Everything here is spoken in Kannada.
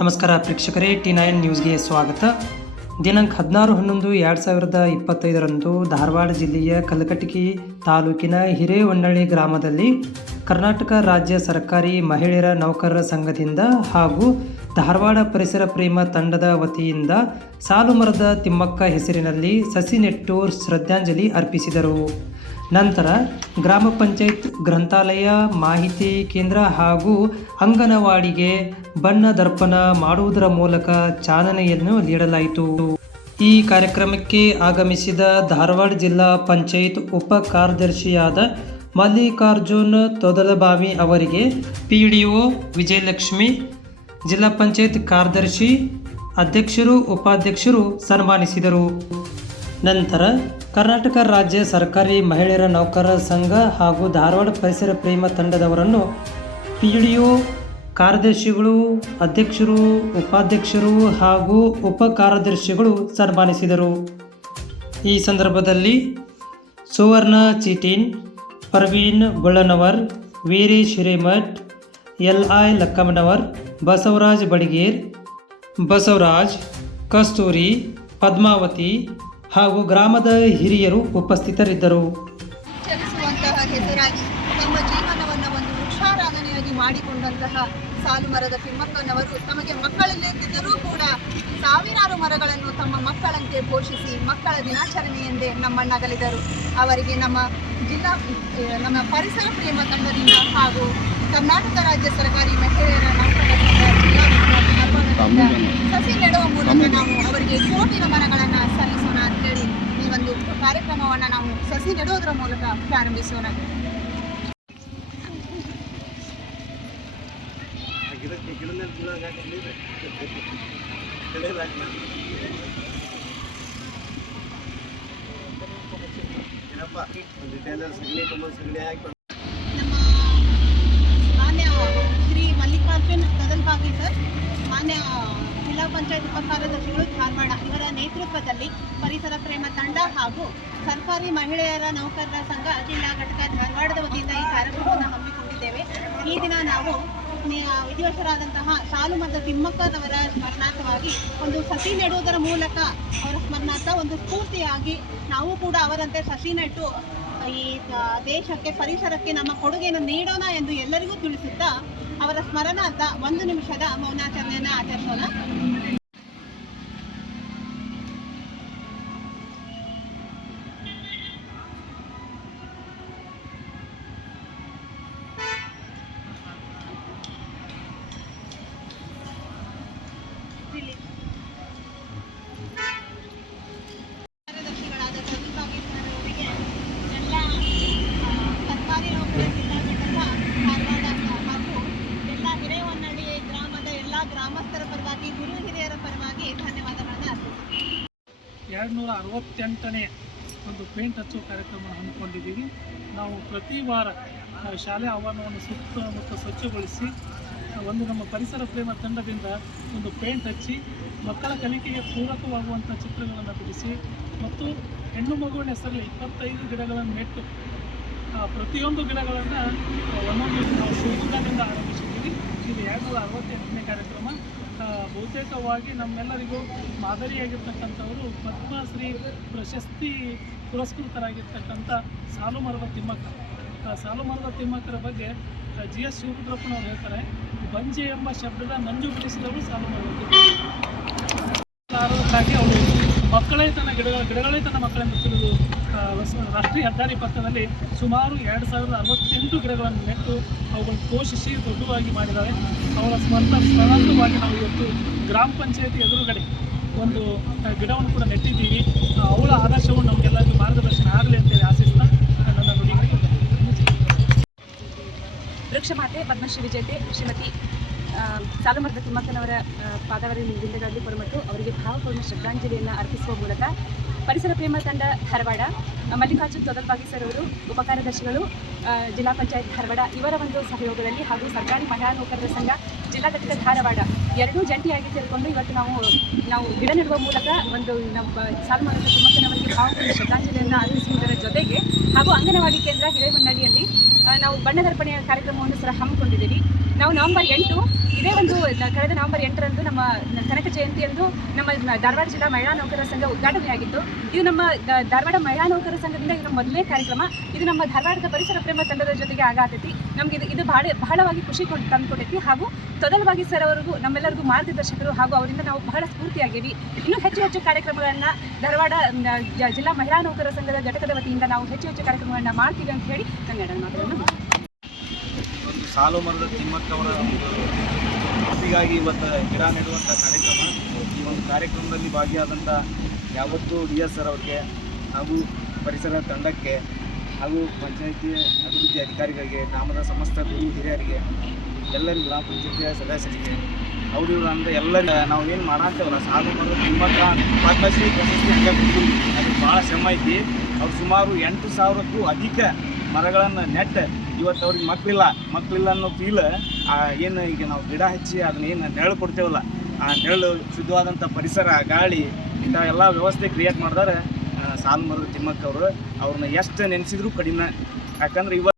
ನಮಸ್ಕಾರ ಪ್ರೇಕ್ಷಕರೇ ಟಿ ನೈನ್ ನ್ಯೂಸ್ಗೆ ಸ್ವಾಗತ. ದಿನಾಂಕ ಹದಿನಾರು ಹನ್ನೊಂದು ಎರಡು ಸಾವಿರದ ಇಪ್ಪತ್ತೈದರಂದು ಧಾರವಾಡ ಜಿಲ್ಲೆಯ ಕಲಕಟಗಿ ತಾಲೂಕಿನ ಹಿರೇಹೊನ್ನಳ್ಳಿ ಗ್ರಾಮದಲ್ಲಿ ಕರ್ನಾಟಕ ರಾಜ್ಯ ಸರ್ಕಾರಿ ಮಹಿಳೆಯರ ನೌಕರರ ಸಂಘದಿಂದ ಹಾಗೂ ಧಾರವಾಡ ಪರಿಸರ ಪ್ರೇಮ ತಂಡದ ವತಿಯಿಂದ ಸಾಲು ಮರದ ತಿಮ್ಮಕ್ಕ ಹೆಸರಿನಲ್ಲಿ ಸಸಿ ನೆಟ್ಟು ಶ್ರದ್ಧಾಂಜಲಿ ಅರ್ಪಿಸಿದರು. ನಂತರ ಗ್ರಾಮ ಪಂಚಾಯತ್ ಗ್ರಂಥಾಲಯ ಮಾಹಿತಿ ಕೇಂದ್ರ ಹಾಗೂ ಅಂಗನವಾಡಿಗೆ ಬಣ್ಣ ದರ್ಪಣ ಮಾಡುವುದರ ಮೂಲಕ ಚಾಲನೆಯನ್ನು ನೀಡಲಾಯಿತು. ಈ ಕಾರ್ಯಕ್ರಮಕ್ಕೆ ಆಗಮಿಸಿದ ಧಾರವಾಡ ಜಿಲ್ಲಾ ಪಂಚಾಯತ್ ಉಪ ಕಾರ್ಯದರ್ಶಿಯಾದ ಮಲ್ಲಿಕಾರ್ಜುನ್ ತೊದಲಬಾವಿ ಅವರಿಗೆ ಪಿ ಡಿ ಒ ವಿಜಯಲಕ್ಷ್ಮಿ, ಜಿಲ್ಲಾ ಪಂಚಾಯತ್ ಕಾರ್ಯದರ್ಶಿ, ಅಧ್ಯಕ್ಷರು, ಉಪಾಧ್ಯಕ್ಷರು ಸನ್ಮಾನಿಸಿದರು. ನಂತರ ಕರ್ನಾಟಕ ರಾಜ್ಯ ಸರ್ಕಾರಿ ಮಹಿಳೆಯರ ನೌಕರರ ಸಂಘ ಹಾಗೂ ಧಾರವಾಡ ಪರಿಸರ ಪ್ರೇಮ ತಂಡದವರನ್ನು ಪಿ ಡಿ ಒ ಕಾರ್ಯದರ್ಶಿಗಳು, ಅಧ್ಯಕ್ಷರು, ಉಪಾಧ್ಯಕ್ಷರು ಹಾಗೂ ಉಪ ಕಾರ್ಯದರ್ಶಿಗಳು ಸನ್ಮಾನಿಸಿದರು. ಈ ಸಂದರ್ಭದಲ್ಲಿ ಸುವರ್ಣ ಚಿಟೀನ್ ಪರ್ವೀನ್ ಬುಳ್ಳನವರ್ ವೀರೇಶ್ ಹಿರೇಮಠ್ ಎಲ್ ಐ ಲಕ್ಕಮ್ಮನವರ್, ಬಸವರಾಜ್ ಬಡಿಗೇರ್, ಬಸವರಾಜ್ ಕಸ್ತೂರಿ, ಪದ್ಮಾವತಿ ಹಾಗೂ ಗ್ರಾಮದ ಹಿರಿಯರು ಉಪಸ್ಥಿತರಿದ್ದರು. ಚಲಿಸುವಂತಹ ಹೆಸರಾಗಿ ತಮ್ಮ ಜೀವನವನ್ನು ಒಂದು ವೃಕ್ಷಾರಾಧನೆಯಾಗಿ ಮಾಡಿಕೊಂಡಂತಹ ಸಾಲು ಮರದ ತಿಮ್ಮಕ್ಕನವರು ತಮಗೆ ಮಕ್ಕಳಿಲ್ಲದಿದ್ದರೂ ಕೂಡ ಸಾವಿರಾರು ಮರಗಳನ್ನು ತಮ್ಮ ಮಕ್ಕಳಂತೆ ಪೋಷಿಸಿ ಮಕ್ಕಳ ದಿನಾಚರಣೆ ಎಂದೇ ನಮ್ಮನ್ನಗಲಿದರು ಅವರಿಗೆ ನಮ್ಮ ಜಿಲ್ಲಾ ನಮ್ಮ ಪರಿಸರ ಪ್ರೇಮ ತಂಡದಿಂದ ಹಾಗೂ ಕರ್ನಾಟಕ ರಾಜ್ಯ ಸರ್ಕಾರಿ ಮಹಿಳೆಯರ ಜಿಲ್ಲಾ ಸಸಿ ನೆಡುವ ಮೂಲಕ ನಾವು ಅವರಿಗೆ ಕೋಟಿ ನಮನಗಳನ್ನು ಸಲ್ಲಿಸೋಣ ಅಂತೇಳಿ ಈ ಒಂದು ಕಾರ್ಯಕ್ರಮವನ್ನು ನಾವು ಸಸಿ ನೆಡುವುದರ ಮೂಲಕ ಪ್ರಾರಂಭಿಸೋಣ ನಮ್ಮ ಮಾನ್ಯ ಶ್ರೀ ಮಲ್ಲಿಕಾರ್ಜುನ್ ಕದಲ್ಬಾಗಿ ಸರ್ ಮಾನ್ಯ ಜಿಲ್ಲಾ ಪಂಚಾಯತ್ ಉಪ ಕಾರ್ಯದರ್ಶಿಗಳು ಧಾರವಾಡ. ಇವರ ನೇತೃತ್ವದಲ್ಲಿ ಪರಿಸರ ಪ್ರೇಮ ತಂಡ ಹಾಗೂ ಸರ್ಕಾರಿ ಮಹಿಳೆಯರ ನೌಕರರ ಸಂಘ ಜಿಲ್ಲಾ ಘಟಕ ಧಾರವಾಡದ ವತಿಯಿಂದ ಈ ಕಾರ್ಯಕ್ರಮವನ್ನು ಹಮ್ಮಿಕೊಂಡಿದ್ದೇವೆ. ಈ ದಿನ ನಾವು ವಿಧಿವಶರಾದಂತಹ ಸಾಲುಮರದ ತಿಮ್ಮಕ್ಕನವರ ಸ್ಮರಣಾರ್ಥವಾಗಿ ಒಂದು ಸಸಿ ನೆಡುವುದರ ಮೂಲಕ ಅವರ ಸ್ಮರಣಾರ್ಥ ಒಂದು ಸ್ಫೂರ್ತಿಯಾಗಿ ನಾವು ಕೂಡ ಅವರಂತೆ ಸಸಿ ನೆಟ್ಟು, ಈ ದೇಶಕ್ಕೆ, ಪರಿಸರಕ್ಕೆ ನಮ್ಮ ಕೊಡುಗೆಯನ್ನು ನೀಡೋಣ ಎಂದು ಎಲ್ಲರಿಗೂ ತಿಳಿಸುತ್ತಾ ಅವರ ಸ್ಮರಣಾರ್ಥ ಒಂದು ನಿಮಿಷದ ಮೌನಾಚರಣೆಯನ್ನು ಆಚರಿಸೋಣ. ಎರಡು ನೂರ ಅರವತ್ತೆಂಟನೇ ಒಂದು ಪೇಂಟ್ ಹಚ್ಚುವ ಕಾರ್ಯಕ್ರಮ ಹಮ್ಮಿಕೊಂಡಿದ್ದೀವಿ. ನಾವು ಪ್ರತಿ ವಾರ ಶಾಲೆ ಆವರಣವನ್ನು ಸುತ್ತಮುತ್ತ ಸ್ವಚ್ಛಗೊಳಿಸಿ ಆ, ಒಂದು ನಮ್ಮ ಪರಿಸರ ಪ್ರೇಮ ತಂಡದಿಂದ ಒಂದು ಪೇಂಟ್ ಹಚ್ಚಿ ಮಕ್ಕಳ ಕಲಿಕೆಗೆ ಪೂರಕವಾಗುವಂಥ ಚಿತ್ರಗಳನ್ನು ಬಿಡಿಸಿ ಮತ್ತು ಹೆಣ್ಣು ಮಗುವಿನ ಹೆಸರಲ್ಲಿ ಇಪ್ಪತ್ತೈದು ಗಿಡಗಳನ್ನು ನೆಟ್ಟು ಪ್ರತಿಯೊಂದು ಗಿಡಗಳನ್ನು ಒಂದೊಂದು ನಾವು ಶಿವಮೊಗ್ಗದಿಂದ ಆರಂಭಿಸಿದ್ದೀವಿ ಇದು ಎರಡು ನೂರ ಅರವತ್ತೆಂಟನೇ ಕಾರ್ಯಕ್ರಮ ಆ, ಬಹುತೇಕವಾಗಿ ನಮ್ಮೆಲ್ಲರಿಗೂ ಮಾದರಿಯಾಗಿರ್ತಕ್ಕಂಥವರು ಪದ್ಮಶ್ರೀ ಪ್ರಶಸ್ತಿ ಪುರಸ್ಕೃತರಾಗಿರ್ತಕ್ಕಂಥ ಸಾಲು ಮರದ ತಿಮ್ಮಕ್ಕ ಆ, ಸಾಲು ಮರದ ತಿಮ್ಮಕ್ಕರ ಬಗ್ಗೆ ಜಿ ಎಸ್ ಶಿವರುದ್ರಪ್ಪನವರು ಹೇಳ್ತಾರೆ ಬಂಜೆ ಎಂಬ ಶಬ್ದದ ನಂಜು ಬಿಡಿಸಿದವರು ಸಾಲು ಮರದ ಮಕ್ಕಳೇ ತನ್ನ ಗಿಡಗಳ ಗಿಡಗಳೇ ತನ್ನ ಮಕ್ಕಳನ್ನು ತಿಳಿದು ರಾಷ್ಟ್ರೀಯ ಹೆದ್ದಾರಿ ಪಕ್ಕದಲ್ಲಿ ಸುಮಾರು ಎರಡು ಸಾವಿರದ ಅರವತ್ತೆಂಟು ಗಿಡಗಳನ್ನು ನೆಟ್ಟು ಅವುಗಳನ್ನು ಪೋಷಿಸಿ ದೊಡ್ಡವಾಗಿ ಮಾಡಿದ್ದಾರೆ. ಅವರ ಸ್ಮರಣ ಸ್ಮರಣಾರ್ಥವಾಗಿ ನಾವು ಇವತ್ತು ಗ್ರಾಮ ಪಂಚಾಯತಿ ಎದುರುಗಡೆ ಒಂದು ಗಿಡವನ್ನು ಕೂಡ ನೆಟ್ಟಿದ್ದೀವಿ. ಅವಳ ಆದರ್ಶವು ನಮಗೆಲ್ಲರಿಗೂ ಮಾರ್ಗದರ್ಶನ ಆಗಲಿ ಅಂತೇಳಿ ಆಶಿಸ್ತಾ ನನ್ನ ನುಡಿಗಳಿಗೆ ವೃಕ್ಷಮಾತೆ ಪದ್ಮಶ್ರೀ ವಿಜೇತೆ ಶ್ರೀಮತಿ ಸಾಲುಮರದ ತಿಮ್ಮಕ್ಕನವರ ಆ, ಪಾದಾವರಿ ನಿಂದೆಗಳಲ್ಲಿ ಕೊರಮಟ್ಟು ಅವರಿಗೆ ಭಾವಪೂರ್ಣ ಶ್ರದ್ಧಾಂಜಲಿಯನ್ನು ಅರ್ಪಿಸುವ ಮೂಲಕ ಪರಿಸರ ಪ್ರೇಮ ತಂಡ ಧಾರವಾಡ ಮಲ್ಲಿಕಾರ್ಜುನ್ ತೊದಲ್ಬಾಗಿ ಸರ್ ಅವರು ಉಪ ಕಾರ್ಯದರ್ಶಿಗಳು ಜಿಲ್ಲಾ ಪಂಚಾಯತ್ ಧಾರವಾಡ ಇವರ ಒಂದು ಸಹಯೋಗದಲ್ಲಿ ಹಾಗೂ ಸರ್ಕಾರಿ ಮಹಿಳಾ ನೌಕರರ ಸಂಘ ಜಿಲ್ಲಾ ಘಟಕ ಧಾರವಾಡ ಎರಡೂ ಜಂಟಿಯಾಗಿ ಸೇರಿಕೊಂಡು ಇವತ್ತು ನಾವು ನಾವು ಗಿಡ ನೆಡುವ ಮೂಲಕ ಒಂದು ನಮ್ಮ ಸಾಲುಮಾನದ ತಿಮ್ಮಕ್ಕನವರಿಗೆ ಭಾವಪೂರ್ಣ ಶ್ರದ್ಧಾಂಜಲಿಯನ್ನು ಅರ್ಪಿಸುವುದರ ಜೊತೆಗೆ ಹಾಗೂ ಅಂಗನವಾಡಿ ಕೇಂದ್ರ ಹಿರೇಮಣ್ಣಳ್ಳಿಯಲ್ಲಿ ಆ, ನಾವು ಬಣ್ಣದರ್ಪಣೆಯ ಕಾರ್ಯಕ್ರಮವನ್ನು ಸಹ ಹಮ್ಮಿಕೊಂಡಿದ್ದೀವಿ. ನಾವು ನವೆಂಬರ್ ಎಂಟು, ಇದೇ ಒಂದು ಕಳೆದ ನವೆಂಬರ್ ಎಂಟರಂದು ನಮ್ಮ ಕನಕ ಜಯಂತಿಯಂದು ನಮ್ಮ ಧಾರವಾಡ ಜಿಲ್ಲಾ ಮಹಿಳಾ ನೌಕರರ ಸಂಘ ಉದ್ಘಾಟನೆಯಾಗಿತ್ತು ಇದು ನಮ್ಮ ಧಾರವಾಡ ಮಹಿಳಾ ನೌಕರರ ಸಂಘದಿಂದ ಇದು ಮೊದಲನೇ ಕಾರ್ಯಕ್ರಮ. ಇದು ನಮ್ಮ ಧಾರವಾಡದ ಪರಿಸರ ಪ್ರೇಮ ತಂಡದ ಜೊತೆಗೆ ಆಗಾತೈತಿ. ನಮ್ಗೆ ಇದು ಇದು ಬಹಳ ಬಹಳವಾಗಿ ಖುಷಿ ಕೊಟ್ಟು ತಂದುಕೊಟ್ಟೈತಿ. ಹಾಗೂ ತೊದಲವಾಗಿ ಸರ್ ಅವರಿಗೂ, ನಮ್ಮೆಲ್ಲರಿಗೂ ಮಾರ್ಗದರ್ಶಕರು ಹಾಗೂ ಅವರಿಂದ ನಾವು ಬಹಳ ಸ್ಫೂರ್ತಿಯಾಗೀವಿ. ಇನ್ನೂ ಹೆಚ್ಚು ಹೆಚ್ಚು ಕಾರ್ಯಕ್ರಮಗಳನ್ನು ಧಾರವಾಡ ಜಿಲ್ಲಾ ಮಹಿಳಾ ನೌಕರರ ಸಂಘದ ಘಟಕದ ವತಿಯಿಂದ ನಾವು ಹೆಚ್ಚು ಹೆಚ್ಚು ಕಾರ್ಯಕ್ರಮಗಳನ್ನ ಮಾಡ್ತೀವಿ ಅಂತ ಹೇಳಿ ನನ್ನ. ಒಂದು ಸಾಲು ಮರದ ತಿಮ್ಮಕ್ಕವರ ನೆನಪಿಗಾಗಿ ಇವತ್ತು ಗಿಡ ನೆಡುವಂಥ ಕಾರ್ಯಕ್ರಮ. ಈ ಒಂದು ಕಾರ್ಯಕ್ರಮದಲ್ಲಿ ಭಾಗಿಯಾದಂಥ ಯಾವತ್ತೂ ಡಿ ಎಸ್ ಸರ್ ಅವ್ರಿಗೆ ಹಾಗೂ ಪರಿಸರ ತಂಡಕ್ಕೆ ಹಾಗೂ ಪಂಚಾಯಿತಿ ಅಭಿವೃದ್ಧಿ ಅಧಿಕಾರಿಗಳಿಗೆ, ಗ್ರಾಮದ ಸಮಸ್ತ ಗುರು ಹಿರಿಯರಿಗೆ, ಎಲ್ಲರಿಗೂ ಗ್ರಾಮ ಪಂಚಾಯತಿಯ ಸದಸ್ಯರಿಗೆ ಅವರು ಇವರು ಅಂದ್ರೆ ಎಲ್ಲರಿಗೂ ನಾವು ಏನು ಮಾಡಾಂತೇವಲ್ಲ ಸಾಲು ಮರದ ತಿಮ್ಮಕ್ಕ ಪದ್ಮಶ್ರೀ ಪ್ರಶಸ್ತಿ ಹಂಗೆ. ಅದು ಭಾಳ ಶ್ರಮ ಐತಿ. ಅವ್ರು ಸುಮಾರು ಎಂಟು ಸಾವಿರಕ್ಕೂ ಅಧಿಕ ಮರಗಳನ್ನು ನೆಟ್ಟು. ಇವತ್ತು ಅವ್ರಿಗೆ ಮಕ್ಕಳಿಲ್ಲ ಮಕ್ಕಳಿಲ್ಲ ಅನ್ನೋ ಫೀಲ್ ಏನು ಈಗ ನಾವು ಗಿಡ ಹಚ್ಚಿ ಅದನ್ನ ಏನು ನೆರಳು ಕೊಡ್ತೇವಲ್ಲ, ಆ ನೆರಳು ಶುದ್ಧವಾದಂಥ ಪರಿಸರ, ಗಾಳಿ, ಇಂಥ ಎಲ್ಲ ವ್ಯವಸ್ಥೆ ಕ್ರಿಯೇಟ್ ಮಾಡಿದಾರೆ ಸಾಲು ಮರದ ತಿಮ್ಮಕ್ಕ ಅವರು ಅವ್ರನ್ನ ಎಷ್ಟು ನೆನೆಸಿದ್ರು ಕಡಿಮೆ. ಯಾಕಂದ್ರೆ ಇವತ್ತು